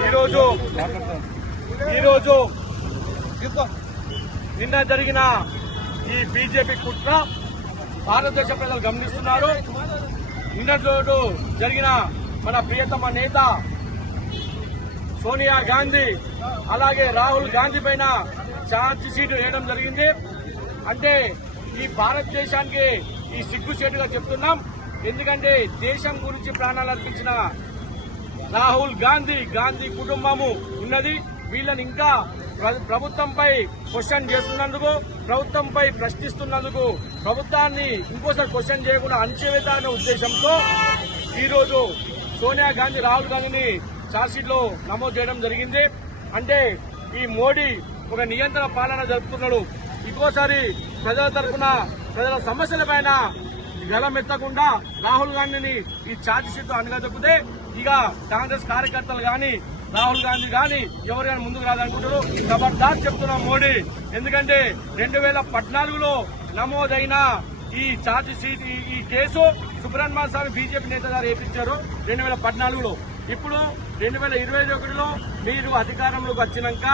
ఈరోజు నిన్న జరిగిన ఈ బీజేపీ కుట్ర భారతదేశ ప్రజలు గమనిస్తున్నారు. నిన్నటి రోజు జరిగిన మన ప్రియతమ నేత సోనియా గాంధీ అలాగే రాహుల్ గాంధీ పైన ఛార్జ్ షీట్ వేయడం జరిగింది. అంటే ఈ భారతదేశానికి ఈ సిగ్గుచేటుగా చెప్తున్నాం. ఎందుకంటే దేశం గురించి ప్రాణాలు అర్పించిన రాహుల్ గాంధీ కుటుంబము ఉన్నది. వీళ్ళని ఇంకా ప్రభుత్వంపై క్వశ్చన్ చేస్తున్నందుకు, ప్రభుత్వంపై ప్రశ్నిస్తున్నందుకు ప్రభుత్వాన్ని ఇంకోసారి క్వశ్చన్ చేయకుండా అణచివేయాలనే ఉద్దేశంతో ఈరోజు సోనియా గాంధీ రాహుల్ గాంధీని ఛార్జ్షీట్ లో నమోదు చేయడం జరిగింది. అంటే ఈ మోడీ ఒక నియంత్రణ పాలన జరుపుతున్నాడు. ఇంకోసారి ప్రజల తరఫున ప్రజల సమస్యలపైన గలమెత్తకుండా రాహుల్ గాంధీని ఈ ఛార్జ్షీట్ తో అనగదొక్కితే ఇక కాంగ్రెస్ కార్యకర్తలు గాని రాహుల్ గాంధీ గాని ఎవరు కానీ ముందుకు రాదనుకుంటారు. ఖబర్దార్ చెప్తున్నాం మోడీ. ఎందుకంటే 2014లో నమోదైన ఈ ఛార్జ్షీట్ ఈ కేసు సుబ్రహ్మణ్య స్వామి బీజేపీ నేత గారు వేయించారు 2014లో. ఇప్పుడు 2021లో మీరు అధికారంలోకి వచ్చినాక